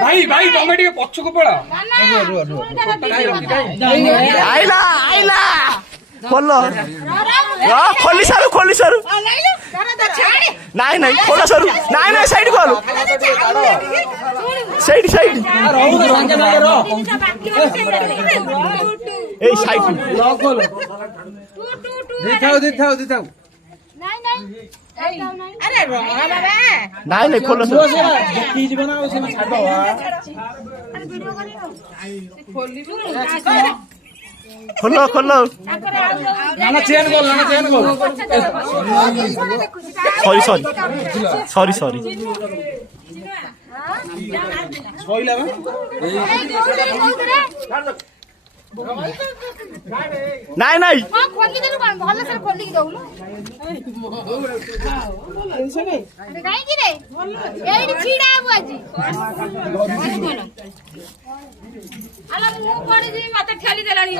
भाई भाई तमें टे पछ को पड़ा आइला आइला खोल खोली सारू नाई नाई खोल सारू नाई नाई साइड खोल साइड साइड ए साइड दिखाओ नाई नाई खोल खोलो खोलो चेन खोल सॉरी सॉरी नाई नाई मत ठेली देलानी